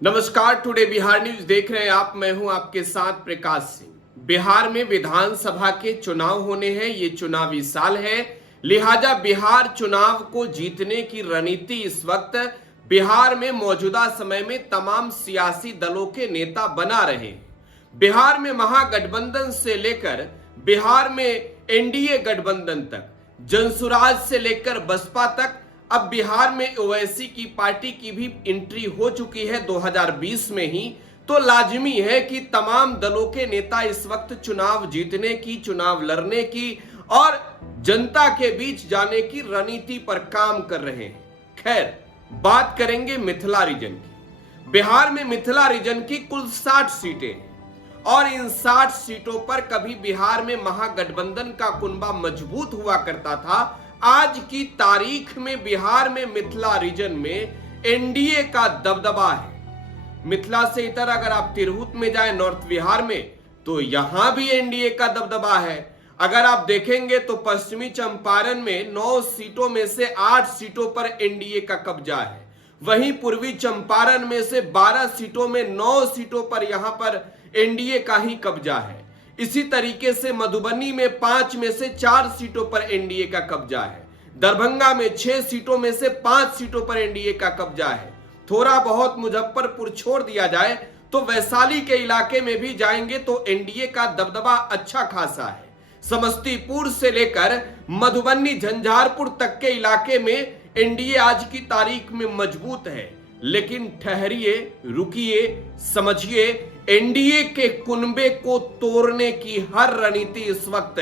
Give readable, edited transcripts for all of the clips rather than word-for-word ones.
नमस्कार, today Bihar news देख रहे हैं आप। मैं हूं आपके साथ प्रकाश सिंह। बिहार में विधानसभा के चुनाव होने हैं। ये चुनावी साल है, लिहाजा बिहार चुनाव को जीतने की रणनीति इस वक्त बिहार में मौजूदा समय में तमाम सियासी दलों के नेता बना रहे हैं। बिहार में महागठबंधन से लेकर बिहार में एनडीए गठबंधन तक, जनसुराज से लेकर बसपा तक, अब बिहार में ओवैसी की पार्टी की भी एंट्री हो चुकी है 2020 में ही। तो लाजमी है कि तमाम दलों के नेता इस वक्त चुनाव जीतने की, चुनाव लड़ने की और जनता के बीच जाने की रणनीति पर काम कर रहे हैं। खैर, बात करेंगे मिथिला रीजन की। बिहार में मिथिला रीजन की कुल 60 सीटें हैं और इन 60 सीटों पर कभी बिहार में महागठबंधन का कुनबा मजबूत हुआ करता था। आज की तारीख में बिहार में मिथिला रीजन में एनडीए का दबदबा है। मिथिला से इधर अगर आप तिरहुत में जाएं, नॉर्थ बिहार में, तो यहां भी एनडीए का दबदबा है। अगर आप देखेंगे तो पश्चिमी चंपारण में 9 सीटों में से 8 सीटों पर एनडीए का कब्जा है। वहीं पूर्वी चंपारण में से 12 सीटों में 9 सीटों पर यहां पर एनडीए का ही कब्जा है। इसी तरीके से मधुबनी में 5 में से 4 सीटों पर एनडीए का कब्जा है। दरभंगा में 6 सीटों में से 5 सीटों पर एनडीए का कब्जा है। थोड़ा बहुत मुजफ्फरपुर छोड़ दिया जाए तो वैशाली के इलाके में भी जाएंगे तो एनडीए का दबदबा अच्छा खासा है। समस्तीपुर से लेकर मधुबनी, झंझारपुर तक के इलाके में एनडीए आज की तारीख में मजबूत है। लेकिन ठहरिए, रुकिए, समझिए, एनडीए के कुनबे को तोड़ने की हर रणनीति इस वक्त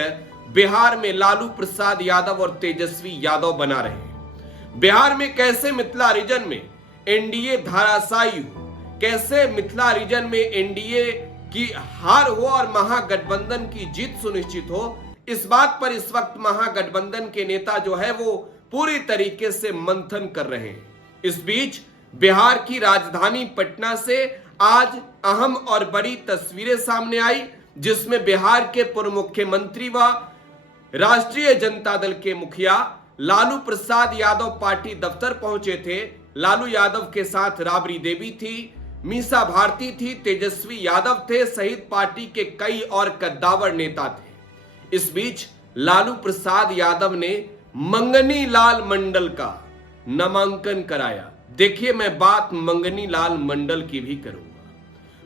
बिहार में लालू प्रसाद यादव और तेजस्वी यादव बना रहे हैं। बिहार में कैसे मिथिला रीजन में एनडीए धाराशायी हो, कैसे मिथिला रीजन में एनडीए की हार हो और महागठबंधन की जीत सुनिश्चित हो, इस बात पर इस वक्त महागठबंधन के नेता जो है वो पूरी तरीके से मंथन कर रहे हैं। इस बीच बिहार की राजधानी पटना से आज अहम और बड़ी तस्वीरें सामने आई, जिसमें बिहार के पूर्व मुख्यमंत्री व राष्ट्रीय जनता दल के मुखिया लालू प्रसाद यादव पार्टी दफ्तर पहुंचे थे। लालू यादव के साथ राबड़ी देवी थी, मीसा भारती थी, तेजस्वी यादव थे, सहित पार्टी के कई और कद्दावर नेता थे। इस बीच लालू प्रसाद यादव ने मंगनी लाल मंडल का नामांकन कराया। देखिए, मैं बात मंगनी लाल मंडल की भी करूंगा।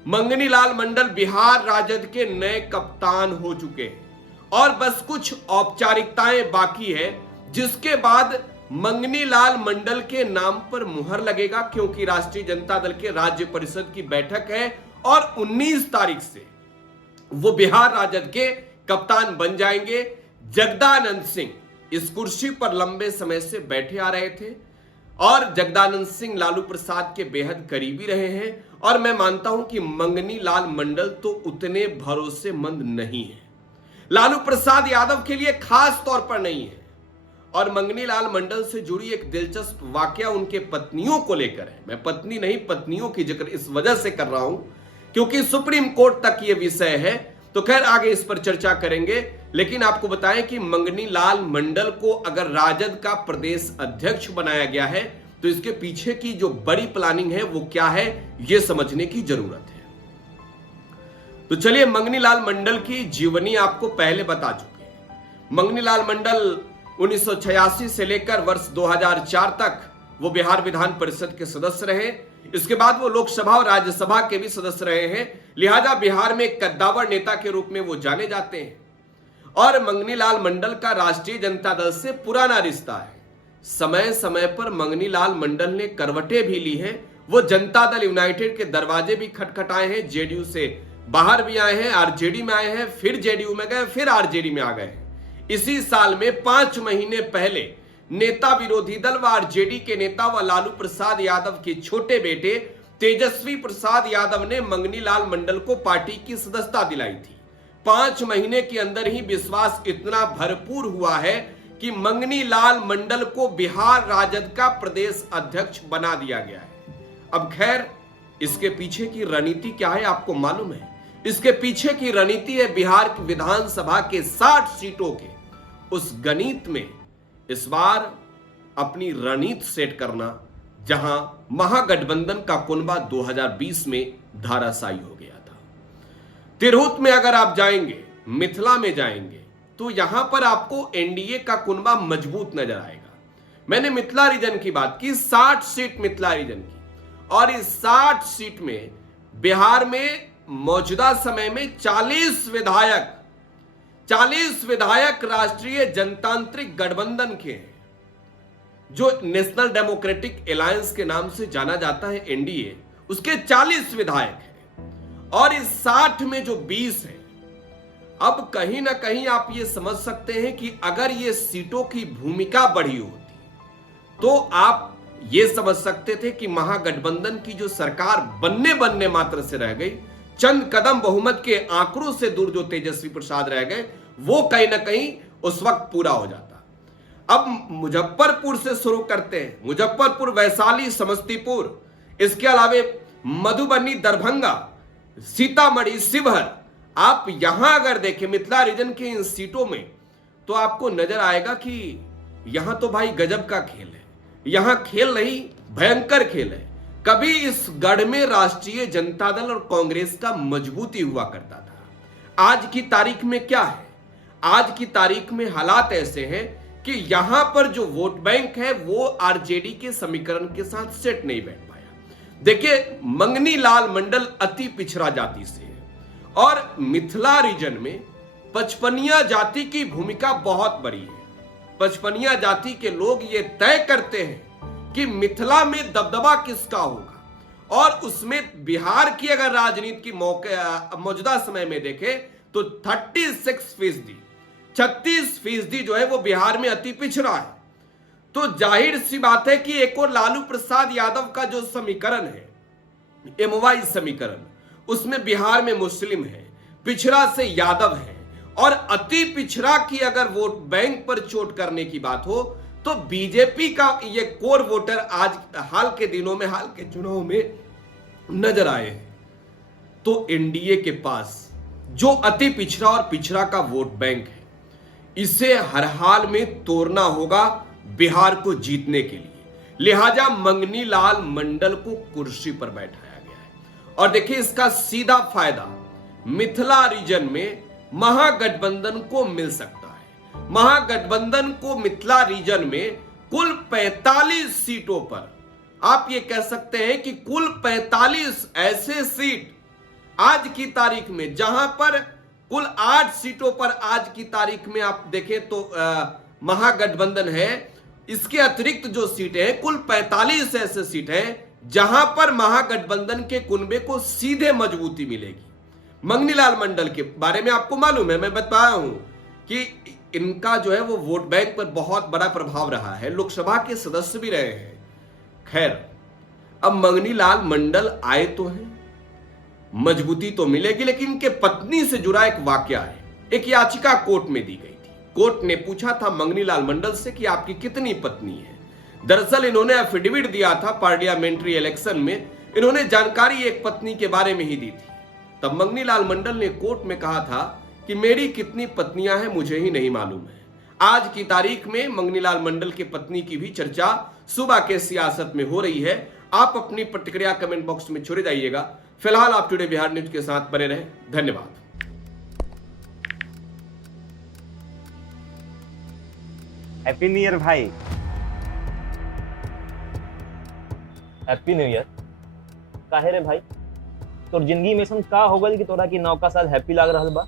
मंगनी लाल मंडल बिहार राजद के नए कप्तान हो चुके हैं और बस कुछ औपचारिकताएं बाकी है, जिसके बाद मंगनी लाल मंडल के नाम पर मुहर लगेगा, क्योंकि राष्ट्रीय जनता दल के राज्य परिषद की बैठक है और 19 तारीख से वो बिहार राजद के कप्तान बन जाएंगे। जगदानंद सिंह इस कुर्सी पर लंबे समय से बैठे आ रहे थे और जगदानंद सिंह लालू प्रसाद के बेहद करीबी रहे हैं और मैं मानता हूं कि मंगनी लाल मंडल तो उतने भरोसेमंद नहीं है, लालू प्रसाद यादव के लिए खास तौर पर नहीं है। और मंगनी लाल मंडल से जुड़ी एक दिलचस्प वाकया उनके पत्नियों को लेकर है। मैं पत्नी नहीं, पत्नियों की जिक्र इस वजह से कर रहा हूं क्योंकि सुप्रीम कोर्ट तक यह विषय है। तो खैर, आगे इस पर चर्चा करेंगे, लेकिन आपको बताएं कि मंगनी लाल मंडल को अगर राजद का प्रदेश अध्यक्ष बनाया गया है तो इसके पीछे की जो बड़ी प्लानिंग है वो क्या है, यह समझने की जरूरत है। तो चलिए, मंगनी लाल मंडल की जीवनी आपको पहले बता चुके हैं। मंगनी लाल मंडल 1986 से लेकर वर्ष 2004 तक वो बिहार विधान परिषद के सदस्य रहे। इसके बाद वो लोकसभा और राज्यसभा के भी सदस्य रहे हैं, लिहाजा बिहार में एक कद्दावर नेता के रूप में वो जाने जाते हैं। और मंगनी लाल मंडल का राष्ट्रीय जनता दल से पुराना रिश्ता है। समय समय पर मंगनी लाल मंडल ने करवटें भी ली हैं। वो जनता दल यूनाइटेड के दरवाजे भी खटखटाए हैं, जेडीयू से बाहर भी आए हैं, आरजेडी में आए हैं, फिर जेडीयू में गए, फिर आरजेडी में आ गए। इसी साल में 5 महीने पहले नेता विरोधी दल व आरजेडी के नेता व लालू प्रसाद यादव के छोटे बेटे तेजस्वी प्रसाद यादव ने मंगनी लाल मंडल को पार्टी की सदस्यता दिलाई थी। 5 महीने के अंदर ही विश्वास इतना भरपूर हुआ है कि मंगनी लाल मंडल को बिहार राजद का प्रदेश अध्यक्ष बना दिया गया है। अब खैर, इसके पीछे की रणनीति क्या है आपको मालूम है? इसके पीछे की रणनीति है बिहार की विधानसभा के 60 सीटों के उस गणित में इस बार अपनी रणनीति सेट करना, जहां महागठबंधन का कुनबा 2020 में धाराशायी हो गया था। तिरहुत में अगर आप जाएंगे, मिथिला में जाएंगे, तो यहां पर आपको एनडीए का कुनबा मजबूत नजर आएगा। मैंने मिथिला रीजन की बात की, 60 सीट मिथिला रीजन की, और इस 60 सीट में बिहार में मौजूदा समय में 40 विधायक राष्ट्रीय जनतांत्रिक गठबंधन के हैं, जो नेशनल डेमोक्रेटिक अलायंस के नाम से जाना जाता है, एनडीए, उसके 40 विधायक हैं। और इस 60 में जो 20 है, अब कहीं ना कहीं आप ये समझ सकते हैं कि अगर ये सीटों की भूमिका बढ़ी होती तो आप ये समझ सकते थे कि महागठबंधन की जो सरकार बनने मात्र से रह गई, चंद कदम बहुमत के आंकड़ों से दूर जो तेजस्वी प्रसाद रह गए, वो कहीं ना कहीं उस वक्त पूरा हो जाता। अब मुजफ्फरपुर से शुरू करते हैं, मुजफ्फरपुर, वैशाली, समस्तीपुर, इसके अलावे मधुबनी, दरभंगा, सीतामढ़ी, शिवहर, आप यहां अगर देखें मिथिला रीजन के इन सीटों में, तो आपको नजर आएगा कि यहां तो भाई गजब का खेल है। यहां खेल नहीं, भयंकर खेल है। कभी इस गढ़ में राष्ट्रीय जनता दल और कांग्रेस का मजबूती हुआ करता था। आज की तारीख में क्या है? आज की तारीख में हालात ऐसे हैं कि यहां पर जो वोट बैंक है वो आरजेडी के समीकरण के साथ सेट नहीं बैठ पाया। देखिए, मंगनी लाल मंडल अति पिछड़ा जाति से है, और मिथिला रीजन में पचपनिया जाति की भूमिका बहुत बड़ी है। पचपनिया जाति के लोग ये तय करते हैं कि मिथिला में दबदबा किसका होगा, और उसमें बिहार की अगर राजनीति की मौजूदा समय में देखें तो 36%, 36% जो है वो बिहार में अति पिछड़ा है। तो जाहिर सी बात है कि एक और लालू प्रसाद यादव का जो समीकरण है, एमवाई समीकरण, उसमें बिहार में मुस्लिम है, पिछड़ा से यादव है, और अति पिछड़ा की अगर वोट बैंक पर चोट करने की बात हो तो बीजेपी का ये कोर वोटर आज हाल के दिनों में, हाल के चुनाव में नजर आए हैं। तो एनडीए के पास जो अति पिछड़ा और पिछड़ा का वोट बैंक है, इसे हर हाल में तोड़ना होगा बिहार को जीतने के लिए। लिहाजा मंगनी लाल मंडल को कुर्सी पर बैठाया गया है। और देखिए, इसका सीधा फायदा मिथिला रीजन में महागठबंधन को मिल सकता है। महागठबंधन को मिथिला रीजन में कुल 45 सीटों पर, आप ये कह सकते हैं कि कुल 45 ऐसे सीट आज की तारीख में, जहां पर कुल 8 सीटों पर आज की तारीख में आप देखें तो महागठबंधन है, इसके अतिरिक्त जो सीटें हैं, कुल 45 ऐसे सीट हैं जहां पर महागठबंधन के कुनबे को सीधे मजबूती मिलेगी। मंगनीलाल मंडल के बारे में आपको मालूम है, मैं बताया हूं कि इनका जो है वो वोट बैंक पर बहुत बड़ा प्रभाव रहा है, लोकसभा के सदस्य भी रहे हैं। खैर, अब मंगनीलाल मंडल आए तो हैं, मजबूती तो मिलेगी, लेकिन इनके पत्नी से जुड़ा एक वाकया है। एक याचिका कोर्ट में दी गई थी। कोर्ट ने पूछा था मंगनीलाल मंडल से कि आपकी कितनी पत्नी है। दरअसल इन्होंने एफिडेविट दिया था पार्लियामेंट्री इलेक्शन में, इन्होंने जानकारी एक पत्नी के बारे में ही दी थी। तब मंगनीलाल मंडल ने कोर्ट में कहा था कि मेरी कितनी पत्नियां हैं मुझे ही नहीं मालूम है। आज की तारीख में मंगनीलाल मंडल की पत्नी की भी चर्चा सुबह के सियासत में हो रही है। आप अपनी प्रतिक्रिया कमेंट बॉक्स में छोड़े जाइएगा। फिलहाल आप टुडे बिहार न्यूज के साथ बने रहें। धन्यवाद। हैप्पी न्यू ईयर भाई। Happy new year. काहे रे भाई, तोर जिंदगी में ऐसा का हो गल कि तोरा की नौका साल हैप्पी लाग रहल बा?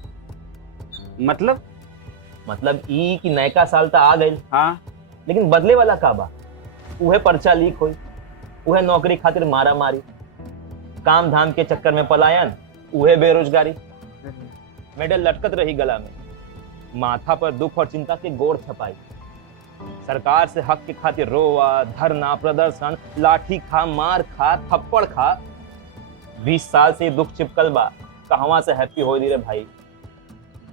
मतलब ई कि नयका साल तो आ गइल, हाँ, लेकिन बदले वाला का बा? उहे पर्चा लीक होई, उहे नौकरी खातिर मारा मारी, काम धाम के चक्कर में पलायन, उहे बेरोजगारी, मेडल लटकत रही गला में, माथा पर दुख और चिंता के गोड़ छपाई, सरकार से हक के खातिर रोवा, धरना, प्रदर्शन, लाठी खा, मार खा, थप्पड़ खा। 20 साल से दुख चिपकल बा, कहवा से हैप्पी हो दी रे भाई?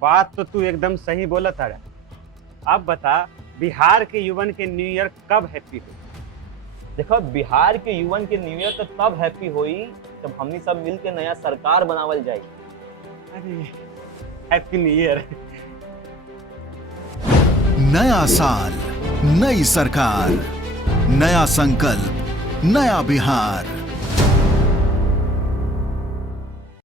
बात तो तू एकदम सही बोला था। अब बता, बिहार के युवन के न्यू ईयर कब हैप्पी हुई? देखो, बिहार के युवन के न्यू ईयर तो तब हैप्पी हुई जब हमनी सब मिल के नया सरकार बनावल जाए। अरे हैप्पी न्यू ईयर। नया साल, नई सरकार, नया संकल्प, नया बिहार।